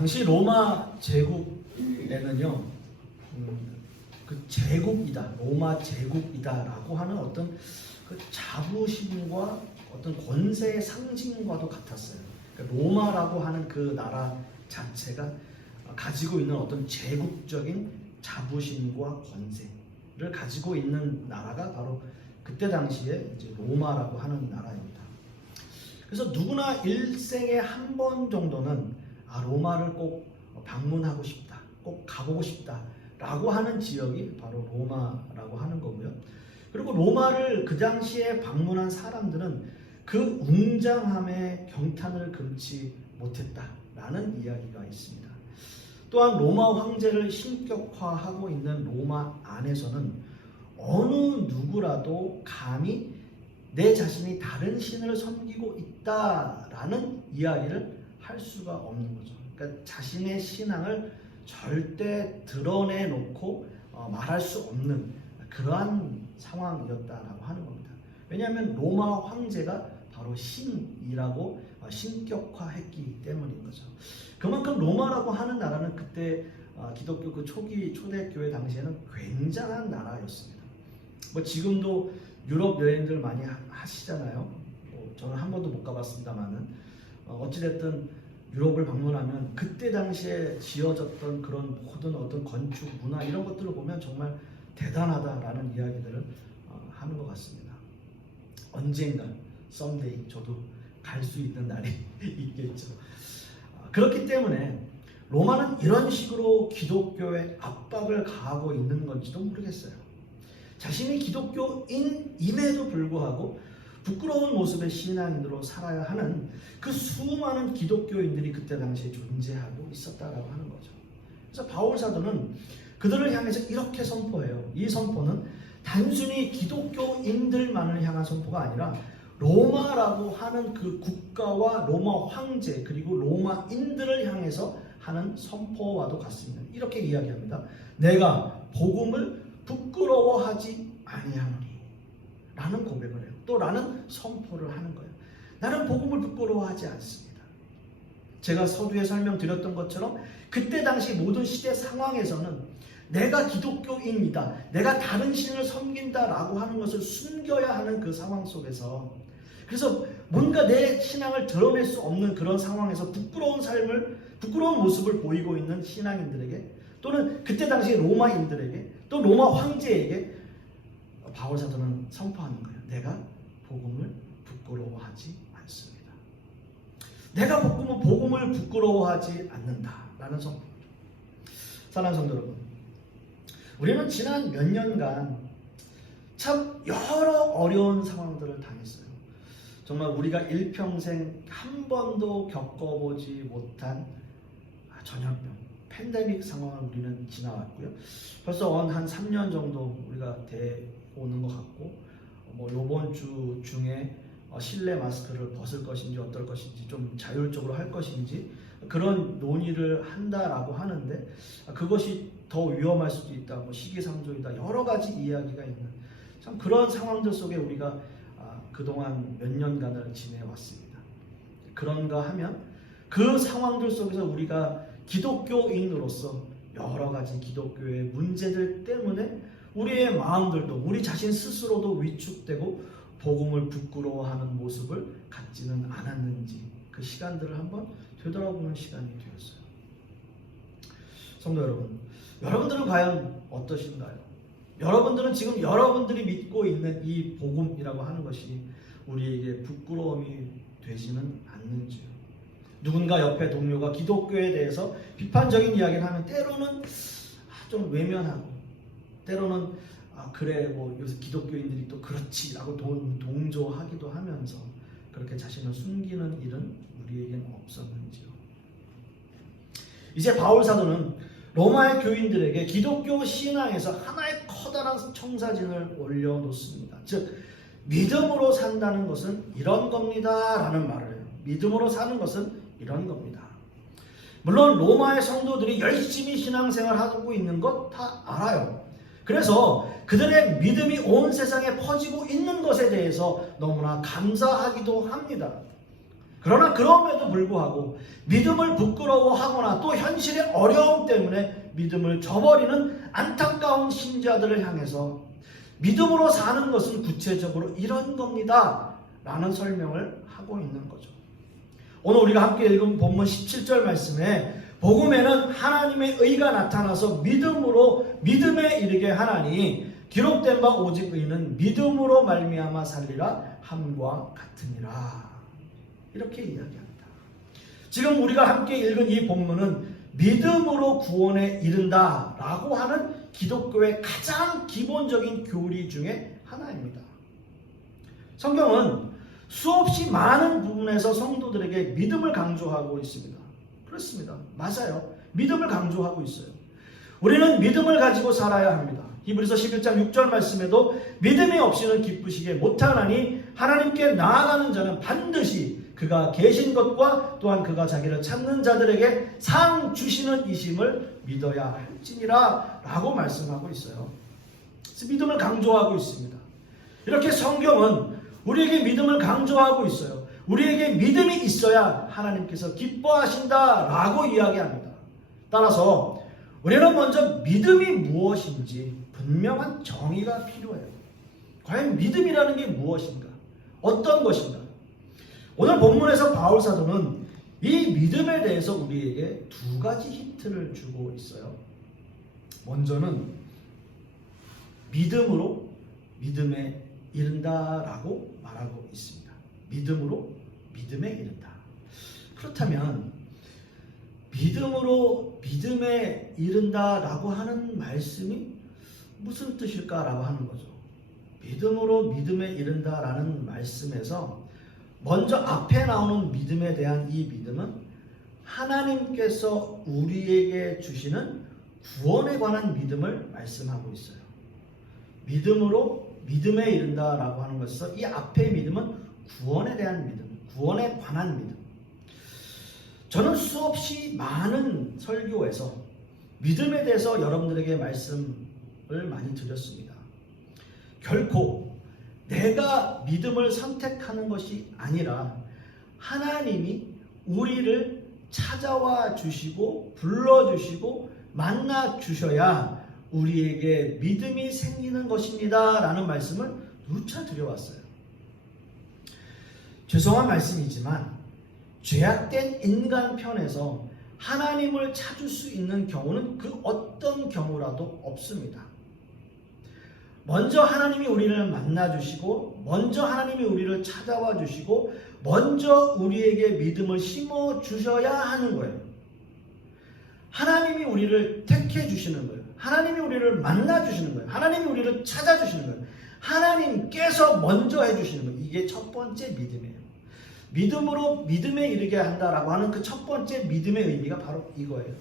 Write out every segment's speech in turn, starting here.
당시 로마 제국에는요, 그 제국이다, 로마 제국이다라고 하는 어떤 그 자부심과 어떤 권세의 상징과도 같았어요. 그러니까 로마라고 하는 그 나라 자체가 가지고 있는 어떤 제국적인 자부심과 권세를 가지고 있는 나라가 바로 그때 당시에 이제 로마라고 하는 나라입니다. 그래서 누구나 일생에 한 번 정도는 로마를 꼭 방문하고 싶다, 꼭 가보고 싶다라고 하는 지역이 바로 로마라고 하는 거고요. 그리고 로마를 그 당시에 방문한 사람들은 그 웅장함에 경탄을 금치 못했다라는 이야기가 있습니다. 또한 로마 황제를 신격화하고 있는 로마 안에서는 어느 누구라도 감히 내 자신이 다른 신을 섬기고 있다라는 이야기를 할 수가 없는 거죠. 그러니까 자신의 신앙을 절대 드러내놓고 말할 수 없는 그러한 상황이었다라고 하는 겁니다. 왜냐하면 로마 황제가 바로 신이라고 신격화했기 때문인 거죠. 그만큼 로마라고 하는 나라는 그때 기독교 그 초기 초대교회 당시에는 굉장한 나라였습니다. 뭐 지금도 유럽 여행들 많이 하시잖아요. 저는 한 번도 못 가봤습니다만은 어찌됐든 유럽을 방문하면 그때 당시에 지어졌던 그런 모든 어떤 건축, 문화 이런 것들을 보면 정말 대단하다라는 이야기들을 하는 것 같습니다. 언젠가 someday 저도 갈 수 있는 날이 있겠죠. 그렇기 때문에 로마는 이런 식으로 기독교에 압박을 가하고 있는 건지도 모르겠어요. 자신이 기독교인임에도 불구하고 부끄러운 모습의 신앙인으로 살아야 하는 그 수많은 기독교인들이 그때 당시에 존재하고 있었다라고 하는 거죠. 그래서 바울 사도는 그들을 향해서 이렇게 선포해요. 이 선포는 단순히 기독교인들만을 향한 선포가 아니라 로마라고 하는 그 국가와 로마 황제 그리고 로마인들을 향해서 하는 선포와도 같습니다. 이렇게 이야기합니다. 내가 복음을 부끄러워하지 아니하노니 라는 고백을 해요. 또 라는 선포를 하는 거예요. 나는 복음을 부끄러워하지 않습니다. 제가 서두에 설명드렸던 것처럼 그때 당시 모든 시대 상황에서는 내가 기독교인이다, 내가 다른 신을 섬긴다라고 하는 것을 숨겨야 하는 그 상황 속에서, 그래서 뭔가 내 신앙을 드러낼 수 없는 그런 상황에서 부끄러운 모습을 보이고 있는 신앙인들에게, 또는 그때 당시 로마인들에게, 또 로마 황제에게 바울 사도는 선포하는 거예요. 내가 복음을 부끄러워하지 않습니다. 내가 복음을 부끄러워하지 않는다라는 선포. 사랑하는 성도 여러분, 우리는 지난 몇 년간 참 여러 어려운 상황들을 당했어요. 정말 우리가 일평생 한 번도 겪어보지 못한 전염병, 팬데믹 상황을 우리는 지나왔고요. 벌써 한 3년 정도 우리가 오는 것 같고, 요번 주 중에 실내 마스크를 벗을 것인지 어떨 것인지 좀 자율적으로 할 것인지 그런 논의를 한다라고 하는데, 그것이 더 위험할 수도 있다, 시기상조이다, 여러 가지 이야기가 있는 참 그런 상황들 속에 우리가 그동안 몇 년간을 지내왔습니다. 그런가 하면 그 상황들 속에서 우리가 기독교인으로서 여러 가지 기독교의 문제들 때문에 우리의 마음들도, 우리 자신 스스로도 위축되고 복음을 부끄러워하는 모습을 갖지는 않았는지 그 시간들을 한번 되돌아보는 시간이 되었어요. 성도 여러분, 여러분들은 과연 어떠신가요? 여러분들은 지금 여러분들이 믿고 있는 이 복음이라고 하는 것이 우리에게 부끄러움이 되지는 않는지요? 누군가 옆에 동료가 기독교에 대해서 비판적인 이야기를 하면 때로는 좀 외면하고, 때로는 그래 요새 기독교인들이 또 그렇지라고 동조하기도 하면서 그렇게 자신을 숨기는 일은 우리에게는 없었는지요? 이제 바울 사도는 로마의 교인들에게 기독교 신앙에서 하나의 커다란 청사진을 올려놓습니다. 즉 믿음으로 산다는 것은 이런 겁니다 라는 말을 해요. 믿음으로 사는 것은 이런 겁니다. 물론 로마의 성도들이 열심히 신앙생활하고 있는 것 다 알아요. 그래서 그들의 믿음이 온 세상에 퍼지고 있는 것에 대해서 너무나 감사하기도 합니다. 그러나 그럼에도 불구하고 믿음을 부끄러워하거나 또 현실의 어려움 때문에 믿음을 저버리는 안타까운 신자들을 향해서 믿음으로 사는 것은 구체적으로 이런 겁니다 라는 설명을 하고 있는 거죠. 오늘 우리가 함께 읽은 본문 17절 말씀에 복음에는 하나님의 의가 나타나서 믿음에 이르게 하나니 기록된 바 오직 의는 믿음으로 말미암아 살리라 함과 같으니라. 이렇게 이야기합니다. 지금 우리가 함께 읽은 이 본문은 믿음으로 구원에 이른다 라고 하는 기독교의 가장 기본적인 교리 중에 하나입니다. 성경은 수없이 많은 부분에서 성도들에게 믿음을 강조하고 있습니다. 그렇습니다. 맞아요. 믿음을 강조하고 있어요. 우리는 믿음을 가지고 살아야 합니다. 히브리서 11장 6절 말씀에도 믿음이 없이는 기쁘시게 못하나니 하나님께 나아가는 자는 반드시 그가 계신 것과 또한 그가 자기를 찾는 자들에게 상 주시는 이심을 믿어야 할지니라 라고 말씀하고 있어요. 그래서 믿음을 강조하고 있습니다. 이렇게 성경은 우리에게 믿음을 강조하고 있어요. 우리에게 믿음이 있어야 하나님께서 기뻐하신다 라고 이야기합니다. 따라서 우리는 먼저 믿음이 무엇인지 분명한 정의가 필요해요. 과연 믿음이라는 게 무엇인가? 어떤 것인가? 오늘 본문에서 바울 사도는 이 믿음에 대해서 우리에게 두 가지 힌트를 주고 있어요. 먼저는 믿음으로 믿음에 이른다라고 말하고 있습니다. 믿음으로 믿음에 이른다. 그렇다면 믿음으로 믿음에 이른다라고 하는 말씀이 무슨 뜻일까라고 하는 거죠. 믿음으로 믿음에 이른다라는 말씀에서 먼저 앞에 나오는 믿음에 대한 이 믿음은 하나님께서 우리에게 주시는 구원에 관한 믿음을 말씀하고 있어요. 믿음으로 믿음에 이른다라고 하는 것에서 이 앞의 믿음은 구원에 대한 믿음, 구원에 관한 믿음. 저는 수없이 많은 설교에서 믿음에 대해서 여러분들에게 말씀을 많이 드렸습니다. 결코 내가 믿음을 선택하는 것이 아니라 하나님이 우리를 찾아와 주시고 불러주시고 만나 주셔야 우리에게 믿음이 생기는 것입니다 라는 말씀을 누차 드려왔어요. 죄송한 말씀이지만 죄악된 인간 편에서 하나님을 찾을 수 있는 경우는 그 어떤 경우라도 없습니다. 먼저 하나님이 우리를 만나주시고 먼저 하나님이 우리를 찾아와 주시고 먼저 우리에게 믿음을 심어 주셔야 하는 거예요. 하나님이 우리를 택해 주시는 거예요. 하나님이 우리를 만나 주시는 거예요. 하나님이 우리를 찾아 주시는 거예요. 하나님께서 먼저 해주시는 거예요. 이게 첫 번째 믿음이에요. 믿음으로 믿음에 이르게 한다라고 하는 그 첫 번째 믿음의 의미가 바로 이거예요.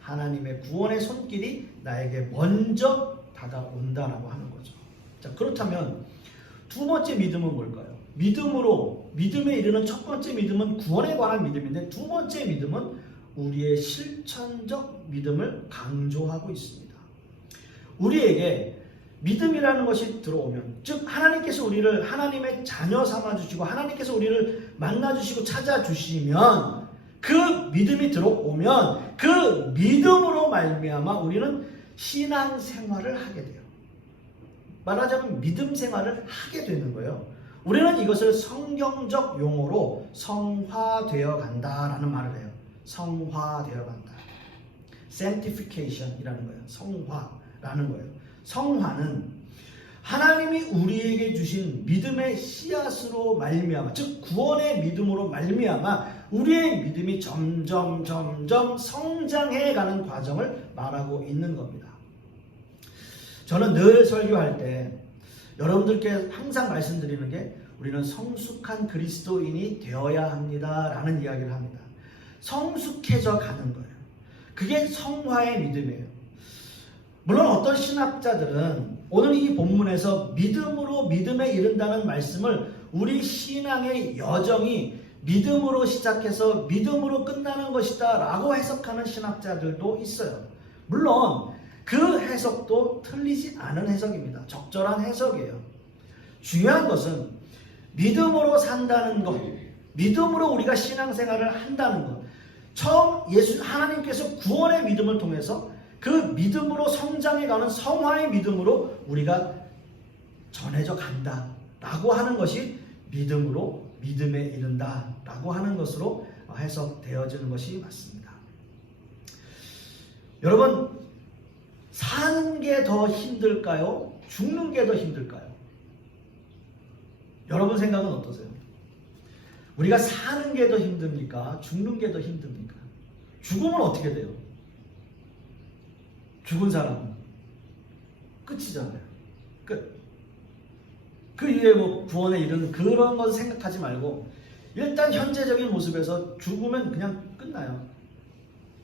하나님의 구원의 손길이 나에게 먼저 다가온다라고 하는 거죠. 자, 그렇다면 두 번째 믿음은 뭘까요? 믿음으로 믿음에 이르는 첫 번째 믿음은 구원에 관한 믿음인데 두 번째 믿음은 우리의 실천적 믿음을 강조하고 있습니다. 우리에게 믿음이라는 것이 들어오면, 즉 하나님께서 우리를 하나님의 자녀 삼아주시고 하나님께서 우리를 만나주시고 찾아주시면, 그 믿음이 들어오면 그 믿음으로 말미암아 우리는 신앙생활을 하게 돼요. 말하자면 믿음 생활을 하게 되는 거예요. 우리는 이것을 성경적 용어로 성화되어 간다라는 말을 해요. 성화되어 간다. sanctification이라는 거예요. 성화라는 거예요. 성화는 하나님이 우리에게 주신 믿음의 씨앗으로 말미암아, 즉 구원의 믿음으로 말미암아 우리의 믿음이 점점 성장해가는 과정을 말하고 있는 겁니다. 저는 늘 설교할 때 여러분들께 항상 말씀드리는 게 우리는 성숙한 그리스도인이 되어야 합니다 라는 이야기를 합니다. 성숙해져 가는 거예요. 그게 성화의 믿음이에요. 물론 어떤 신학자들은 오늘 이 본문에서 믿음으로 믿음에 이른다는 말씀을 우리 신앙의 여정이 믿음으로 시작해서 믿음으로 끝나는 것이다 라고 해석하는 신학자들도 있어요. 물론 그 해석도 틀리지 않은 해석입니다. 적절한 해석이에요. 중요한 것은 믿음으로 산다는 것, 믿음으로 우리가 신앙생활을 한다는 것. 처음 하나님께서 구원의 믿음을 통해서 그 믿음으로 성장해가는 성화의 믿음으로 우리가 전해져 간다라고 하는 것이 믿음으로 믿음에 이른다라고 하는 것으로 해석되어지는 것이 맞습니다. 여러분, 사는 게 더 힘들까요? 죽는 게 더 힘들까요? 여러분 생각은 어떠세요? 우리가 사는 게 더 힘듭니까? 죽는 게 더 힘듭니까? 죽으면 어떻게 돼요? 죽은 사람은 끝이잖아요. 끝. 그 이후에 뭐 구원에 이르는 그런 건 생각하지 말고 일단 현재적인 모습에서 죽으면 그냥 끝나요.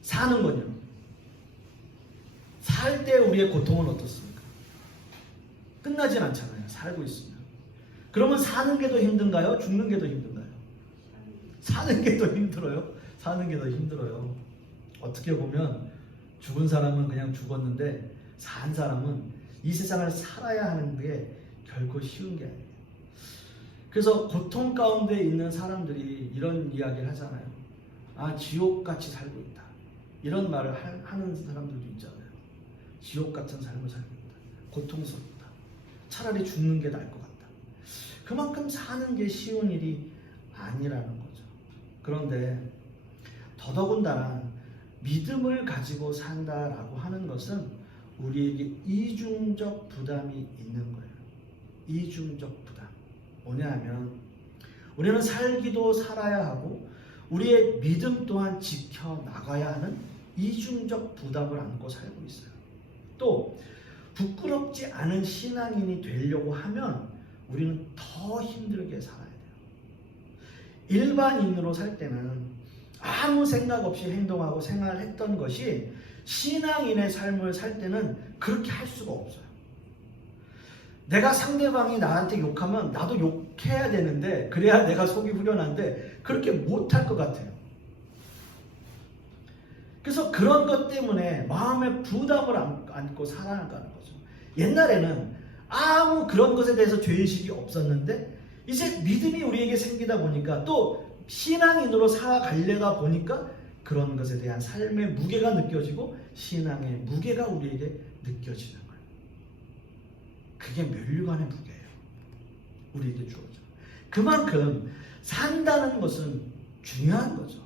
사는 건요. 살 때 우리의 고통은 어떻습니까? 끝나진 않잖아요. 살고 있으면. 그러면 사는 게 더 힘든가요? 죽는 게 더 힘든가요? 사는 게 더 힘들어요. 사는 게 더 힘들어요. 어떻게 보면 죽은 사람은 그냥 죽었는데 산 사람은 이 세상을 살아야 하는 게 결코 쉬운 게 아니에요. 그래서 고통 가운데 있는 사람들이 이런 이야기를 하잖아요. 아, 지옥같이 살고 있다. 이런 말을 하는 사람들도 있잖아요. 지옥 같은 삶을 살고 있다. 고통스럽다. 차라리 죽는 게 나을 것 같다. 그만큼 사는 게 쉬운 일이 아니라는 거죠. 그런데 더더군다나 믿음을 가지고 산다라고 하는 것은 우리에게 이중적 부담이 있는 거예요. 이중적 부담. 뭐냐 하면 우리는 살기도 살아야 하고 우리의 믿음 또한 지켜나가야 하는 이중적 부담을 안고 살고 있어요. 또 부끄럽지 않은 신앙인이 되려고 하면 우리는 더 힘들게 살아야 돼요. 일반인으로 살 때는 아무 생각 없이 행동하고 생활했던 것이 신앙인의 삶을 살 때는 그렇게 할 수가 없어요. 내가 상대방이 나한테 욕하면 나도 욕해야 되는데 그래야 내가 속이 후련한데 그렇게 못할 것 같아요. 그래서 그런 것 때문에 마음에 부담을 안고 살아가는 거죠. 옛날에는 아무 그런 것에 대해서 죄의식이 없었는데 이제 믿음이 우리에게 생기다 보니까 또 신앙인으로 살아가려다 보니까 그런 것에 대한 삶의 무게가 느껴지고 신앙의 무게가 우리에게 느껴지는 거예요. 그게 면류관의 무게예요. 우리에게 주어져. 그만큼 산다는 것은 중요한 거죠.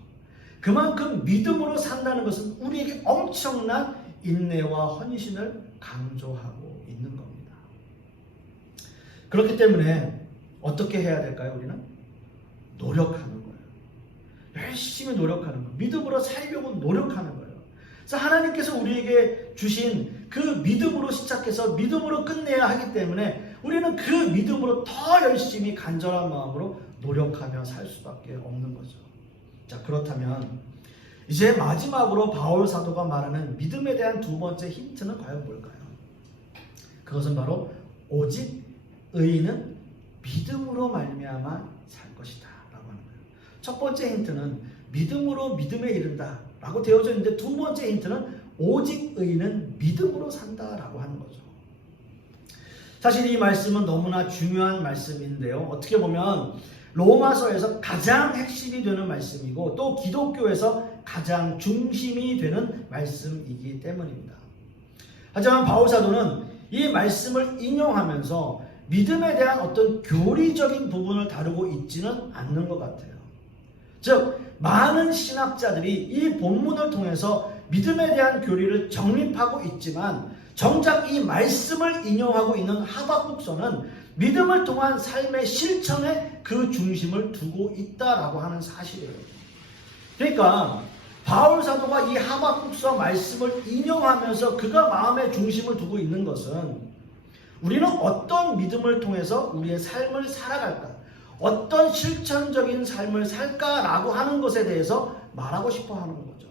그만큼 믿음으로 산다는 것은 우리에게 엄청난 인내와 헌신을 강조하고 있는 겁니다. 그렇기 때문에 어떻게 해야 될까요? 우리는 노력하는 거예요. 열심히 노력하는 거예요. 믿음으로 살려고 노력하는 거예요. 그래서 하나님께서 우리에게 주신 그 믿음으로 시작해서 믿음으로 끝내야 하기 때문에 우리는 그 믿음으로 더 열심히 간절한 마음으로 노력하며 살 수밖에 없는 거죠. 자, 그렇다면 이제 마지막으로 바울 사도가 말하는 믿음에 대한 두 번째 힌트는 과연 뭘까요? 그것은 바로 오직 의인은 믿음으로 말미암아 살 것이다 라고 하는 거예요. 첫 번째 힌트는 믿음으로 믿음에 이른다 라고 되어져 있는데 두 번째 힌트는 오직 의인은 믿음으로 산다 라고 하는 거죠. 사실 이 말씀은 너무나 중요한 말씀인데요. 어떻게 보면 로마서에서 가장 핵심이 되는 말씀이고 또 기독교에서 가장 중심이 되는 말씀이기 때문입니다. 하지만 바울 사도는 이 말씀을 인용하면서 믿음에 대한 어떤 교리적인 부분을 다루고 있지는 않는 것 같아요. 즉 많은 신학자들이 이 본문을 통해서 믿음에 대한 교리를 정립하고 있지만 정작 이 말씀을 인용하고 있는 하박국서는 믿음을 통한 삶의 실천에 그 중심을 두고 있다라고 하는 사실이에요. 그러니까 바울 사도가 이 하박국서 말씀을 인용하면서 그가 마음의 중심을 두고 있는 것은 우리는 어떤 믿음을 통해서 우리의 삶을 살아갈까? 어떤 실천적인 삶을 살까라고 하는 것에 대해서 말하고 싶어 하는 거죠.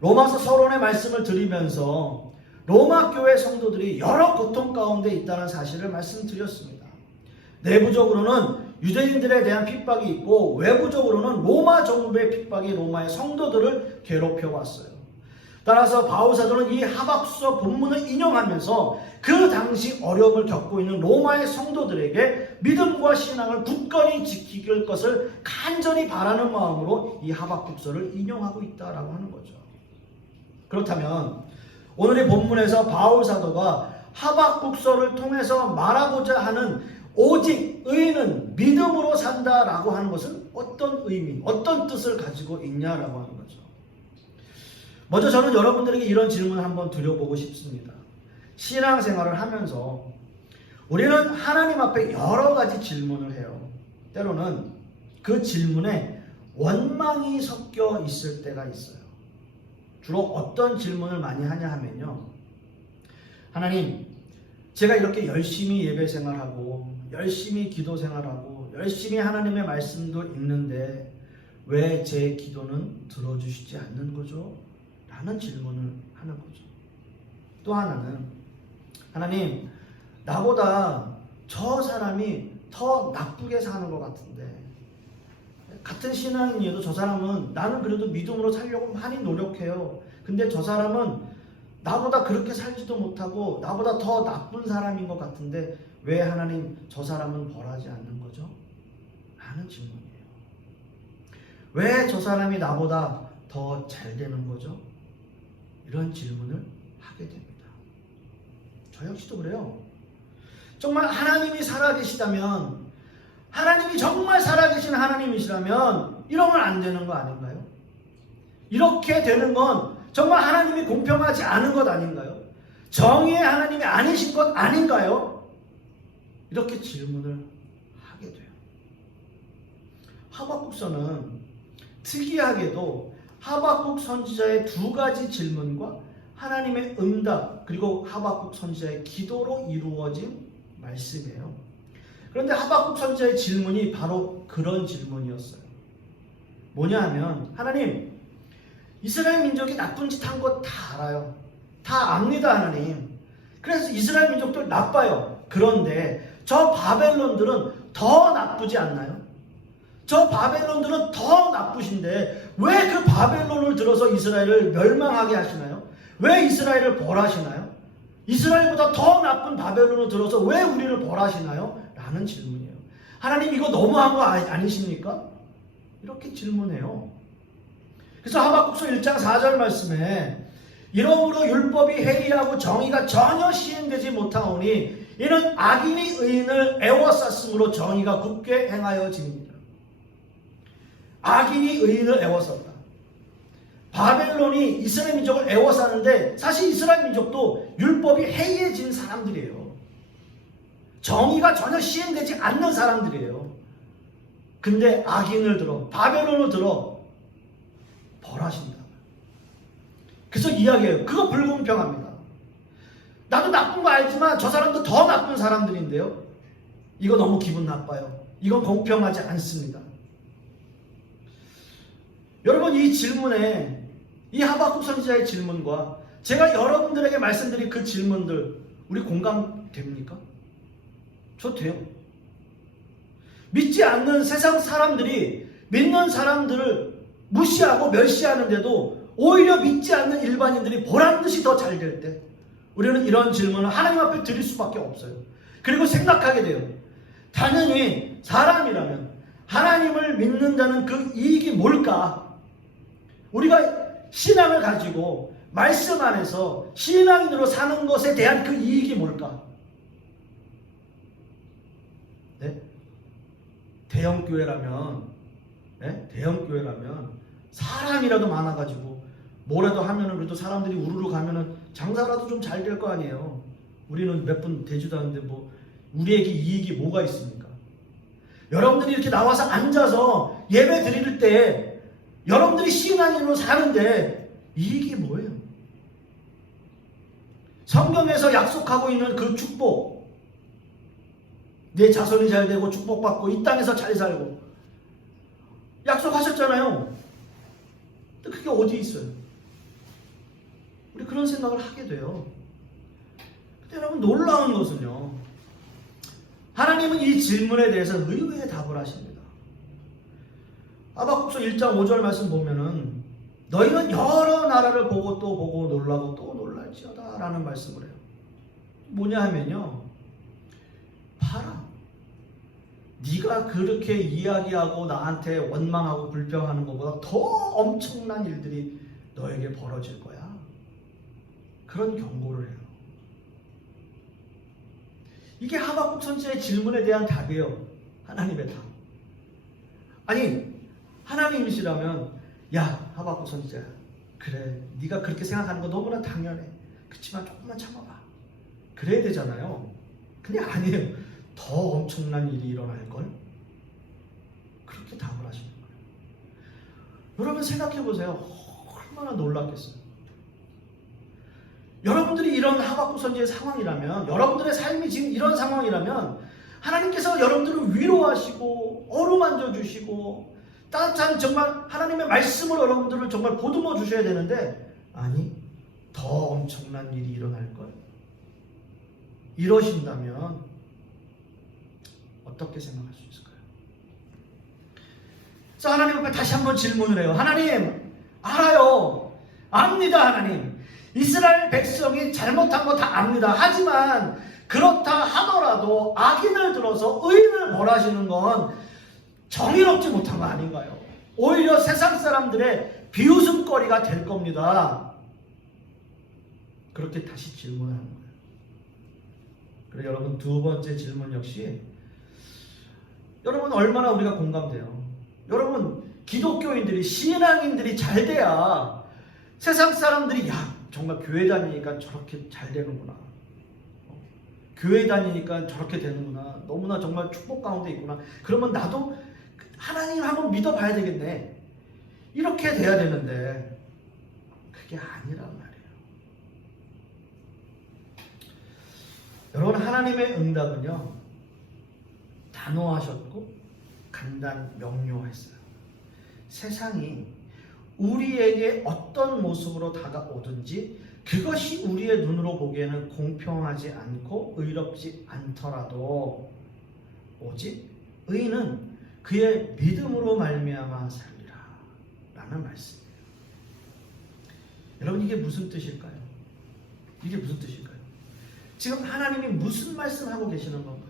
로마서 서론의 말씀을 드리면서 로마 교회 성도들이 여러 고통 가운데 있다는 사실을 말씀드렸습니다. 내부적으로는 유대인들에 대한 핍박이 있고 외부적으로는 로마 정부의 핍박이 로마의 성도들을 괴롭혀 왔어요. 따라서 바울 사도는 이 하박국서 본문을 인용하면서 그 당시 어려움을 겪고 있는 로마의 성도들에게 믿음과 신앙을 굳건히 지킬 것을 간절히 바라는 마음으로 이 하박국서를 인용하고 있다라고 하는 거죠. 그렇다면 오늘의 본문에서 바울 사도가 하박국서를 통해서 말하고자 하는 오직 의인은 믿음으로 산다라고 하는 것은 어떤 의미, 어떤 뜻을 가지고 있냐라고 하는 거죠. 먼저 저는 여러분들에게 이런 질문을 한번 드려보고 싶습니다. 신앙생활을 하면서 우리는 하나님 앞에 여러 가지 질문을 해요. 때로는 그 질문에 원망이 섞여 있을 때가 있어요. 주로 어떤 질문을 많이 하냐 하면요. 하나님, 제가 이렇게 열심히 예배 생활하고 열심히 기도 생활하고 열심히 하나님의 말씀도 읽는데 왜 제 기도는 들어주시지 않는 거죠? 라는 질문을 하는 거죠. 또 하나는 하나님, 나보다 저 사람이 더 나쁘게 사는 것 같은데 같은 신앙인이어도 저 사람은 나는 그래도 믿음으로 살려고 많이 노력해요. 근데 저 사람은 나보다 그렇게 살지도 못하고 나보다 더 나쁜 사람인 것 같은데 왜 하나님 저 사람은 벌하지 않는 거죠? 라는 질문이에요. 왜 저 사람이 나보다 더 잘 되는 거죠? 이런 질문을 하게 됩니다. 저 역시도 그래요. 정말 하나님이 살아계시다면, 하나님이 정말 살아계신 하나님이시라면 이러면 안 되는 거 아닌가요? 이렇게 되는 건 정말 하나님이 공평하지 않은 것 아닌가요? 정의의 하나님이 아니신 것 아닌가요? 이렇게 질문을 하게 돼요. 하박국서는 특이하게도 하박국 선지자의 두 가지 질문과 하나님의 응답, 그리고 하박국 선지자의 기도로 이루어진 말씀이에요. 그런데 하박국 선지자의 질문이 바로 그런 질문이었어요. 뭐냐 하면, 하나님, 이스라엘 민족이 나쁜 짓 한 거 다 알아요. 다 압니다, 하나님. 그래서 이스라엘 민족들 나빠요. 그런데 저 바벨론들은 더 나쁘지 않나요? 저 바벨론들은 더 나쁘신데 왜 그 바벨론을 들어서 이스라엘을 멸망하게 하시나요? 왜 이스라엘을 벌하시나요? 이스라엘보다 더 나쁜 바벨론을 들어서 왜 우리를 벌하시나요? 라는 질문이에요. 하나님, 이거 너무한 거 아니십니까? 이렇게 질문해요. 그래서 하박국서 1장 4절 말씀에 이러므로 율법이 해이하고 정의가 전혀 시행되지 못하오니 이는 악인이 의인을 애워쌌으므로 정의가 굳게 행하여집니다. 악인이 의인을 애워쌌다. 바벨론이 이스라엘 민족을 애워쌌는데 사실 이스라엘 민족도 율법이 해이해진 사람들이에요. 정의가 전혀 시행되지 않는 사람들이에요. 근데 악인을 들어, 바벨론을 들어 벌하신다. 그래서 이야기해요. 그거 불공평합니다. 나도 나쁜 거 알지만 저 사람도 더 나쁜 사람들인데요. 이거 너무 기분 나빠요. 이건 공평하지 않습니다. 여러분, 이 질문에, 이 하박국 선지자의 질문과 제가 여러분들에게 말씀드린 그 질문들 우리 공감됩니까? 저 돼요. 믿지 않는 세상 사람들이 믿는 사람들을 무시하고 멸시하는데도 오히려 믿지 않는 일반인들이 보란듯이 더 잘 될 때 우리는 이런 질문을 하나님 앞에 드릴 수밖에 없어요. 그리고 생각하게 돼요. 당연히 사람이라면 하나님을 믿는다는 그 이익이 뭘까? 우리가 신앙을 가지고 말씀 안에서 신앙인으로 사는 것에 대한 그 이익이 뭘까? 네? 대형교회라면, 네? 대형교회라면 사람이라도 많아가지고 뭐라도 하면은 그래도 사람들이 우르르 가면은 장사라도 좀 잘 될 거 아니에요. 우리는 몇 분 되지도 않는데 뭐 우리에게 이익이 뭐가 있습니까? 여러분들이 이렇게 나와서 앉아서 예배 드릴 때 여러분들이 신앙인으로 사는데 이익이 뭐예요? 성경에서 약속하고 있는 그 축복, 내 자손이 잘 되고 축복받고 이 땅에서 잘 살고 약속하셨잖아요. 근데 그게 어디 있어요? 우리 그런 생각을 하게 돼요. 근데 여러분, 놀라운 것은요, 하나님은 이 질문에 대해서 의외의 답을 하십니다. 하박국서 1장 5절 말씀 보면은 너희는 여러 나라를 보고 또 보고 놀라고 또 놀랄지어다 라는 말씀을 해요. 뭐냐 하면요, 봐라, 네가 그렇게 이야기하고 나한테 원망하고 불평하는 것보다 더 엄청난 일들이 너에게 벌어질 거야. 그런 경고를 해요. 이게 하박국 선지자의 질문에 대한 답이에요. 하나님의 답. 아니, 하나님이시라면, 야 하박국 선지자, 그래 네가 그렇게 생각하는 거 너무나 당연해. 그렇지만 조금만 참아봐. 그래야 되잖아요. 근데 아니에요. 더 엄청난 일이 일어날걸? 그렇게 답을 하시는 거예요. 여러분 생각해보세요. 얼마나 놀랍겠어요. 여러분들이 이런 하박국 선지의 상황이라면, 여러분들의 삶이 지금 이런 상황이라면 하나님께서 여러분들을 위로하시고 어루만져 주시고 따뜻한 정말 하나님의 말씀으로 여러분들을 정말 보듬어 주셔야 되는데, 아니 더 엄청난 일이 일어날걸? 이러신다면 어떻게 생각할 수 있을까요? 자, 하나님 앞에 다시 한번 질문을 해요. 하나님, 알아요. 압니다. 하나님, 이스라엘 백성이 잘못한 거 다 압니다. 하지만 그렇다 하더라도 악인을 들어서 의인을 벌하시는 건 정의롭지 못한 거 아닌가요? 오히려 세상 사람들의 비웃음거리가 될 겁니다. 그렇게 다시 질문하는 거예요. 그리고 여러분, 두 번째 질문 역시, 여러분 얼마나 우리가 공감돼요? 여러분, 기독교인들이, 신앙인들이 잘 돼야 세상 사람들이, 야 정말 교회 다니니까 저렇게 잘 되는구나, 교회 다니니까 저렇게 되는구나, 너무나 정말 축복 가운데 있구나, 그러면 나도 하나님 한번 믿어봐야 되겠네, 이렇게 돼야 되는데 그게 아니란 말이에요. 여러분, 하나님의 응답은요 단호하셨고 간단 명료했어요. 세상이 우리에게 어떤 모습으로 다가오든지 그것이 우리의 눈으로 보기에는 공평하지 않고 의롭지 않더라도 오직 의인은 그의 믿음으로 말미암아 살리라 라는 말씀이에요. 여러분, 이게 무슨 뜻일까요? 이게 무슨 뜻일까요? 지금 하나님이 무슨 말씀하고 계시는 건가요?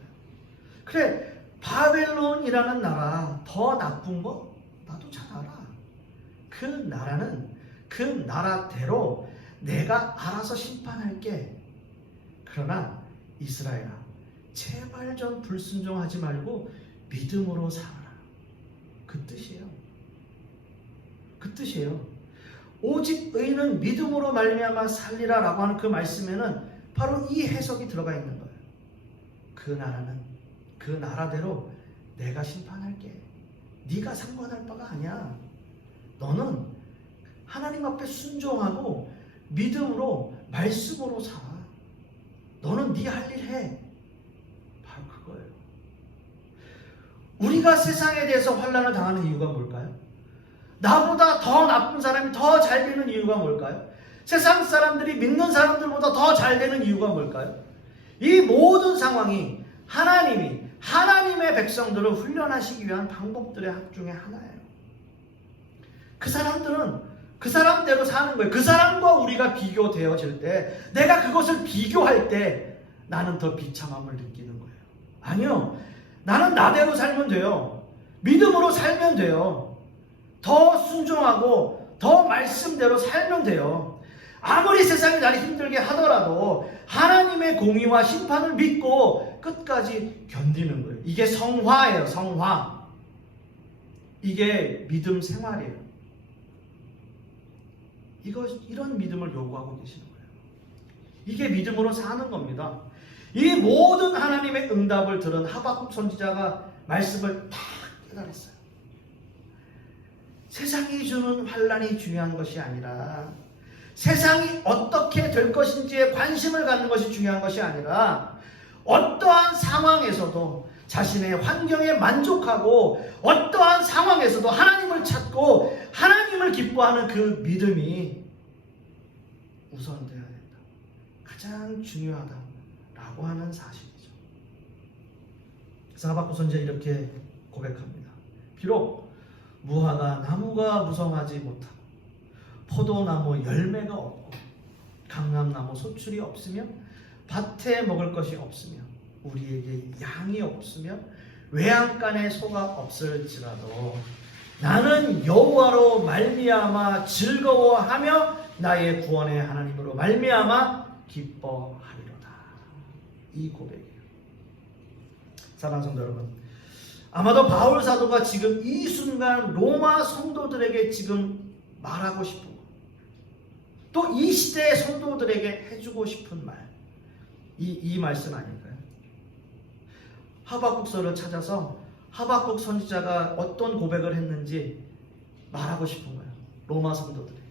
그래, 바벨론이라는 나라 더 나쁜 거 나도 잘 알아. 그 나라는 그 나라대로 내가 알아서 심판할게. 그러나 이스라엘아, 제발 좀 불순종하지 말고 믿음으로 살아라. 그 뜻이에요. 그 뜻이에요. 오직 의인은 믿음으로 말미암아 살리라 라고 하는 그 말씀에는 바로 이 해석이 들어가 있는 거예요. 그 나라는 그 나라대로 내가 심판할게. 네가 상관할 바가 아니야. 너는 하나님 앞에 순종하고 믿음으로 말씀으로 살아. 너는 네 할 일 해. 바로 그거예요. 우리가 세상에 대해서 환난을 당하는 이유가 뭘까요? 나보다 더 나쁜 사람이 더 잘 되는 이유가 뭘까요? 세상 사람들이 믿는 사람들보다 더 잘 되는 이유가 뭘까요? 이 모든 상황이 하나님이 하나님의 백성들을 훈련하시기 위한 방법들의 중에 하나예요. 그 사람들은 그 사람대로 사는 거예요. 그 사람과 우리가 비교되어질 때, 내가 그것을 비교할 때 나는 더 비참함을 느끼는 거예요. 아니요, 나는 나대로 살면 돼요. 믿음으로 살면 돼요. 더 순종하고 더 말씀대로 살면 돼요. 아무리 세상이 나를 힘들게 하더라도 하나님의 공의와 심판을 믿고 끝까지 견디는 거예요. 이게 성화예요. 성화. 이게 믿음 생활이에요. 이런 믿음을 요구하고 계시는 거예요. 이게 믿음으로 사는 겁니다. 이 모든 하나님의 응답을 들은 하박국 선지자가 말씀을 딱 깨달았어요. 세상이 주는 환난이 중요한 것이 아니라, 세상이 어떻게 될 것인지에 관심을 갖는 것이 중요한 것이 아니라, 어떠한 상황에서도 자신의 환경에 만족하고 어떠한 상황에서도 하나님을 찾고 하나님을 기뻐하는 그 믿음이 우선되어야 된다. 가장 중요하다라고 하는 사실이죠. 그래서 하박국 선지자 이렇게 고백합니다. 비록 무화과 나무가 무성하지 못하고 포도나무 열매가 없고 감람나무 소출이 없으며 밭에 먹을 것이 없으며 우리에게 양이 없으며 외양간에 소가 없을지라도 나는 여호와로 말미암아 즐거워하며 나의 구원의 하나님으로 말미암아 기뻐하리로다. 이 고백이에요. 사랑하는 성도 여러분, 아마도 바울 사도가 지금 이 순간 로마 성도들에게 지금 말하고 싶은 또 이 시대의 성도들에게 해주고 싶은 말, 이 말씀 아닐까요? 하박국서를 찾아서 하박국 선지자가 어떤 고백을 했는지 말하고 싶은 거예요. 로마 성도들에게,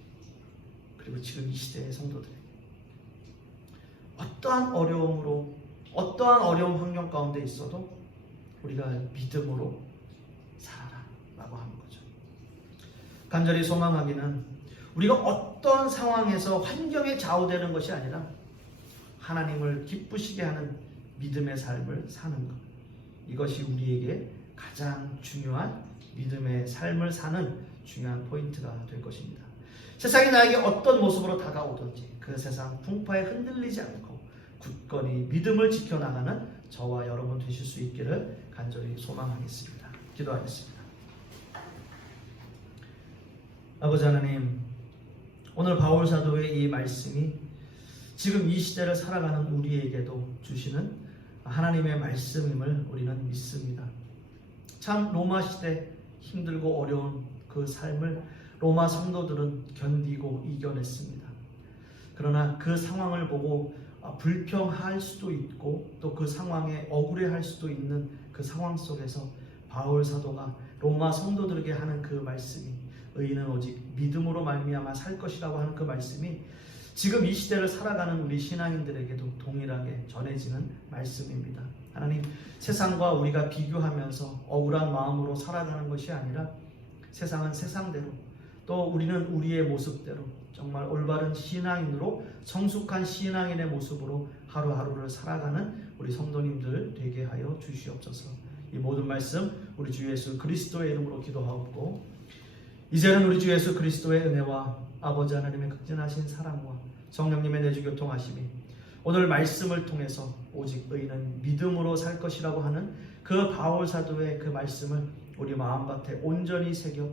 그리고 지금 이 시대의 성도들에게. 어떠한 어려움으로, 어떠한 어려운 환경 가운데 있어도 우리가 믿음으로 살아라 라고 하는 거죠. 간절히 소망하기는 우리가 어떤 상황에서 환경에 좌우되는 것이 아니라 하나님을 기쁘시게 하는 믿음의 삶을 사는 것, 이것이 우리에게 가장 중요한 믿음의 삶을 사는 중요한 포인트가 될 것입니다. 세상이 나에게 어떤 모습으로 다가오든지 그 세상 풍파에 흔들리지 않고 굳건히 믿음을 지켜나가는 저와 여러분 되실 수 있기를 간절히 소망하겠습니다. 기도하겠습니다. 아버지 하나님, 오늘 바울 사도의 이 말씀이 지금 이 시대를 살아가는 우리에게도 주시는 하나님의 말씀임을 우리는 믿습니다. 참 로마 시대 힘들고 어려운 그 삶을 로마 성도들은 견디고 이겨냈습니다. 그러나 그 상황을 보고 불평할 수도 있고 또 그 상황에 억울해할 수도 있는 그 상황 속에서 바울 사도가 로마 성도들에게 하는 그 말씀이 의인은 오직 믿음으로 말미암아 살 것이라고 하는 그 말씀이 지금 이 시대를 살아가는 우리 신앙인들에게도 동일하게 전해지는 말씀입니다. 하나님, 세상과 우리가 비교하면서 억울한 마음으로 살아가는 것이 아니라 세상은 세상대로 또 우리는 우리의 모습대로 정말 올바른 신앙인으로 성숙한 신앙인의 모습으로 하루하루를 살아가는 우리 성도님들 되게 하여 주시옵소서. 이 모든 말씀 우리 주 예수 그리스도의 이름으로 기도하옵고 이제는 우리 주 예수 그리스도의 은혜와 아버지 하나님의 극진하신 사랑과 성령님의 내주 교통하심이 오늘 말씀을 통해서 오직 의인은 믿음으로 살 것이라고 하는 그 바울 사도의 그 말씀을 우리 마음밭에 온전히 새겨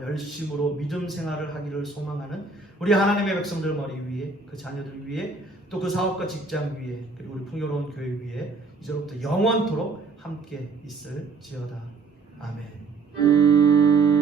열심으로 믿음 생활을 하기를 소망하는 우리 하나님의 백성들 머리 위에, 그 자녀들 위에, 또 그 사업과 직장 위에, 그리고 우리 풍요로운 교회 위에 이제부터 영원토록 함께 있을지어다. 아멘.